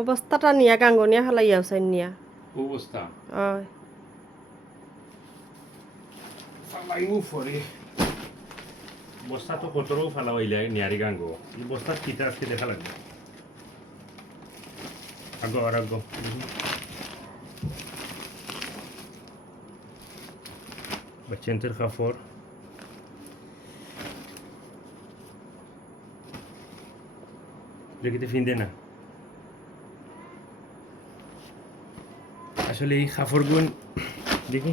অবস্থাটা নিয়া গাঙ্গনিয়া ফেলাইয়া চাই নিয়া অবস্থা ওই ফালাইমু ফরে বস্তা তো কতরও ফালা হইলে নিয়ারি গাঙ্গ এই বস্তা কিটা আজকে দেখা লাগবে আগো আর আগো বাচ্চান্তের কাপড় দেখিতে ফিন্দে না আসলে এই কাপড়গুন দেখি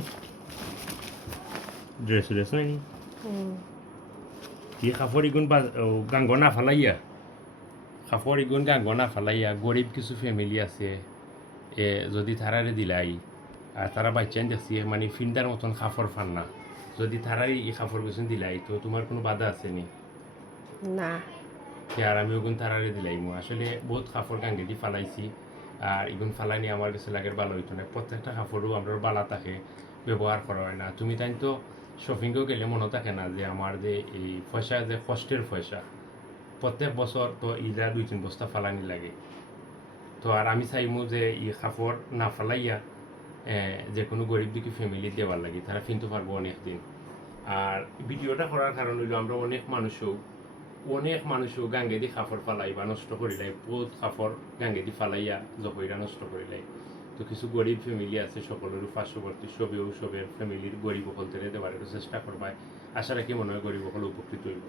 ড্রেস ড্রেস নাকি এই কাপড় ইগুন গাঙ্গ না ফালাইয়া কাপড় ইগুন গাঙ্গ না ফালাইয়া গরিব কিছু ফ্যামিলি আছে যদি তারারে দিলাই আর তারা বাচ্চান দেখছি মানে ফিন্দার মতন কাপড় ফান না যদি তারাই এই কাপড় বেসন দিলাই তো তোমার কোনো বাধা আছে নি না আর আমি ওগুন তারারে দিলাইমু আসলে বহুত কাপড় গাঙ্গে দি ফালাইছি আর এগুন ফালাইনি আমার কাছে লাগের ভালো হইতো না প্রত্যেকটা কাপড়ও আমরা বালা থাকে ব্যবহার করা হয় না তুমি তাই তো শপিংও গেলে মনে থাকে না যে আমার যে এই পয়সা যে কষ্টের পয়সা প্রত্যেক বছর তো ইলা 2-3 বস্তা ফালানি লাগে তো আর আমি চাইমু যে এই কাপড় না ফালাইয়া যে কোনো গরিব দুঃখী ফ্যামিলি দেওয়ার লাগে তারা কিনতে পারবো অনেক দিন আর ভিডিওটা করার কারণ হইলো আমরা অনেক মানুষও গাঙ্গে দি কাপড় ফালাই বা নষ্ট করিলাই বহুত কাপড় গাঙ্গে দি ফালাইয়া জপইরা নষ্ট করিলাই তো কিছু গরিব ফ্যামিলি আছে সকলের পার্শ্ববর্তী সবের ফ্যামিলির গরিব সকল থেকে দেওয়ার চেষ্টা করবায় আশা রাখি মনে হয় গরিব সকল উপকৃত হইব